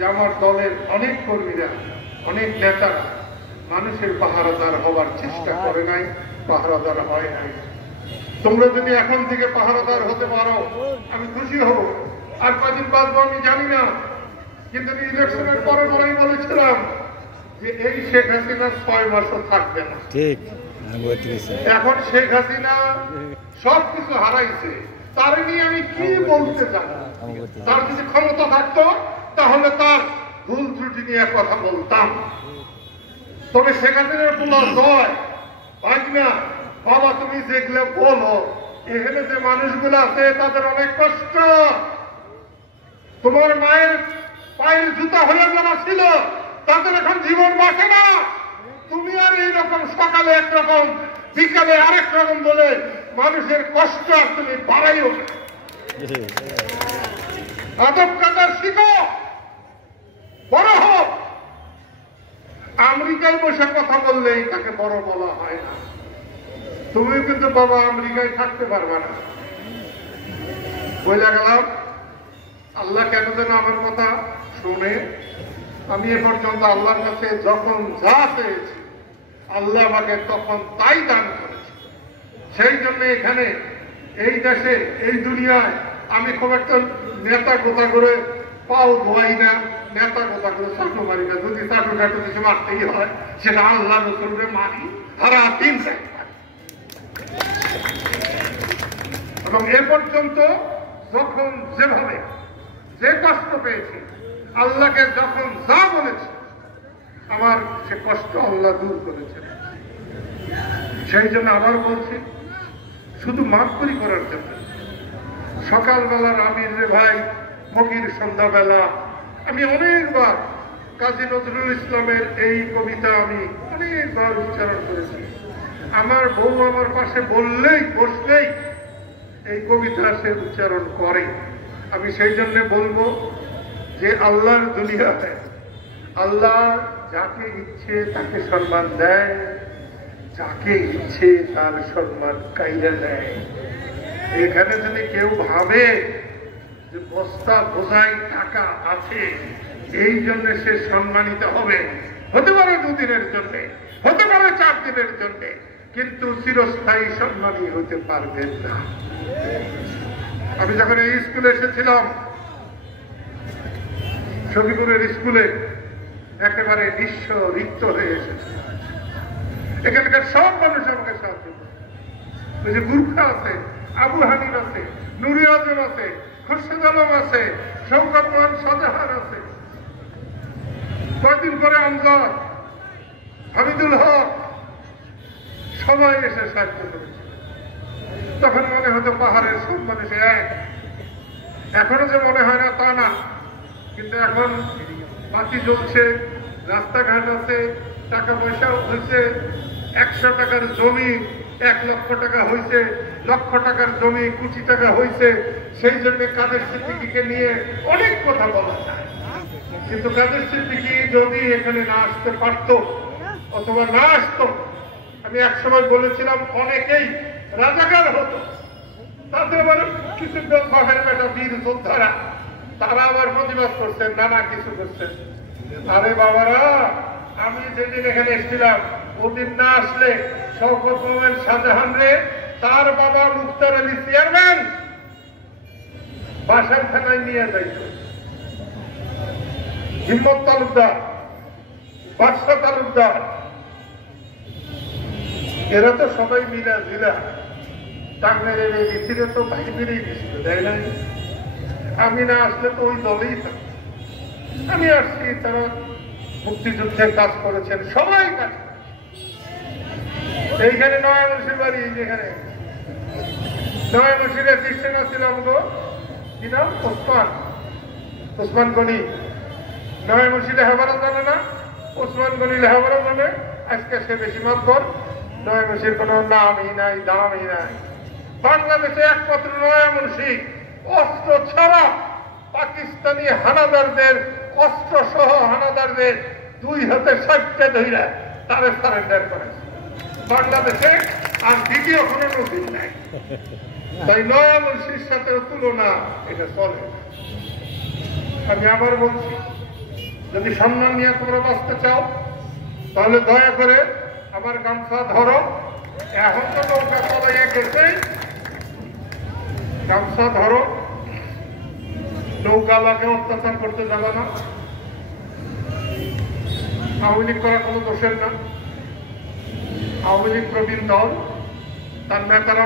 যে আমার দলের অনেক কর্মীরা, অনেক নেতারা মানুষের পাহারাদার হবার চেষ্টা করে নাই, পাহারাদার হয় নাই। তোমরা যদি এখন থেকে পাহারাদার হতে পারো আমি খুশি হব। আর কদিন বাঁচবো আমি জানি না, কিন্তু ইলেকশনের পরে আমি বলেছিলাম যে এই শেখ হাসিনা 6 মাসও থাকবে না। ঠিক, এখন শেখ হাসিনা সবকিছু হারাইছে, তার নিয়ে আমি কি বলতে চাই? তার যদি ক্ষমতা থাকতো তাহলে তার ভুল ত্রুটি নিয়ে কথা বলতাম। তবে শেখ হাসিনার পুনর জয় ভাই না বাবা, তুমি যেগুলো বলো এখানে যে মানুষগুলো আছে তাদের অনেক কষ্ট। তোমার মায়ের পায়ের জুতা হয়ে যাওয়া ছিল, তাদের এখন জীবন বাঁচে না। তুমি আর এইরকম সকালে একরকম বিকালে আরেক রকম বলে মানুষের কষ্ট আর তুমি বাড়াইও না। আদব কাদার শিখো, বড় হোক। আমেরিকায় বসে কথা বললেই তাকে বড় বলা হয় না। তুমি কিন্তু বাবা আমেরিকায় থাকতে পারবে না। বলে গেলাম আল্লাহ কেন যেন আমার কথা শুনে। আমি এ পর্যন্ত আল্লাহর কাছে যখন যা চেয়েছি আল্লাহ আমাকে তখন তাই দান করেছে। সেই জন্য এখানে এই দেশে এই দুনিয়ায় আমি খুব একটা নেতা গোতা করে পাও ধোয়াই না, নেতা গোতা করে চাটু মারি না। যদি চাটু টাটু কিছু মারতেই হয় সেটা আল্লাহ রসুলকে মারি সারা দিন। এবং এ পর্যন্ত যখন যেভাবে যে কষ্ট পেয়েছি আল্লাহকে যখন যা বলেছি আমার সে কষ্ট আল্লাহ দূর করেছেন। সেই জন্য আবার বলছি শুধু মাফকরি করার জন্য। সকালবেলার আমির রে ভাই মকির সন্ধ্যাবেলা আমি অনেকবার কাজী নজরুল ইসলামের এই কবিতা আমি অনেকবার উচ্চারণ করেছি। আমার বউ আমার পাশে বললেই বসলেই এই কবিতা সে উচ্চারণ করে। আমি সেই জন্য বলবো যে আল্লাহর দুনিয়াতে আল্লাহ যাকে ইচ্ছে তাকে সম্মান দেয়, যাকে ইচ্ছে তার সম্মান কাইরা দেয়। এখানে যদি কেউ ভাবে যে বস্তা বোঝাই টাকা আছে এই জন্য সে সম্মানিত হবে, হতে পারে 2 দিনের জন্য, হতে পারে 4 দিনের জন্য, কিন্তু চিরস্থায়ী সম্মানী হতে পারবেন না। আমি যখন এই স্কুলে এসেছিলাম সখীপুরের স্কুলে একেবারে নিঃস্ব রিক্ত হয়ে এসেছে। এখানকার সব মানুষ আমাকে সাহায্য করে। ওই যে গুরখা আছে, আবু হানিফ আছে, নুরি আজম আছে, খুরশেদ আলম আছে, শওকত মান শাহজাহান আছে, কয়েকদিন পরে আমজাদ, হামিদুল হক, সবাই এসে সাহায্য করেছে। তখন মনে হতো পাহাড়ের সব মানুষ এক। এখনো যে মনে হয় না তা না, কিন্তু এখন বাতি জ্বলছে, রাস্তাঘাট আছে, টাকা পয়সা হয়েছে। 100 টাকার জমি 1 লক্ষ টাকা হয়েছে, লক্ষ টাকার জমি কোটি টাকা হয়েছে। সেই জন্য কাদের সিদ্দিকীকে নিয়ে অনেক কথা বলা যায়, কিন্তু কাদের সিদ্দিকী যদি এখানে না আসতে পারতো অথবা না আসতো, আমি একসময় বলেছিলাম অনেকেই রাজাকার হতো। তাদের আবার কিছু বেটা বীর যোদ্ধারা তারা আবার প্রতিবাদ করছেন, নানা কিছু করছেন। আরে বাবারা, আমি যেদিন এখানে এসেছিলাম ওদিন না আসলে শওকত মোমেন শাহজাহান রে তার বাবা মুখতার আলী চেয়ারম্যান বাসার থানায় নিয়ে যাইত। হিম্মত তালুকদার, বাদশা তালুকদার, এরা তো সবাই মিলা জিলা টাঙ্গাইলের এই মিছিলে তো ভাই বেরিয়ে গেছিল, তাই না? আমি না আসলে তো ওই দলেই থাকতো। আমি আসছি, তারা মুক্তিযুদ্ধে কাজ করেছেন, সবাই কাজ করেছেন। এইখানে নয়া মুন্সির বাড়ি, যেখানে নয়া মুন্সির অ্যাসিস্ট্যান্ট ছিলাম গো, কি নাম? ওসমান গনি। নয়া মুন্সি লেখাপড়া জানে না, ওসমান গনি লেখাপড়া জানে। আজকে সে বেশি মাতবর। নয়া মুন্সির কোনো নামই নাই, দামই নাই। বাংলাদেশে একমাত্র নয়া মুন্সি অস্ত্র ছাড়া পাকিস্তানি হানাদারদের অস্ত্র সহ হানাদারদের 2 হাতে 60টা ধইরা তারে সারেন্ডার করেছে বাংলাদেশে। আর দ্বিতীয় কোনো নজির নাই। তাই নয়া মুন্সির সাথে তুলনা এটা চলে। আমি আবার বলছি, যদি সম্মান নিয়ে তোমরা বাঁচতে চাও তাহলে দয়া করে আমার গামছা ধরো। এখন তো নৌকা চলাইয়া গেছে, গামছা ধরো, নৌকালাকে অত্যাচার করতে যাবে না। আওয়ামী লীগ করা কোনো দোষের না। আওয়ামী লীগ প্রবীণ দল, তার নেতারা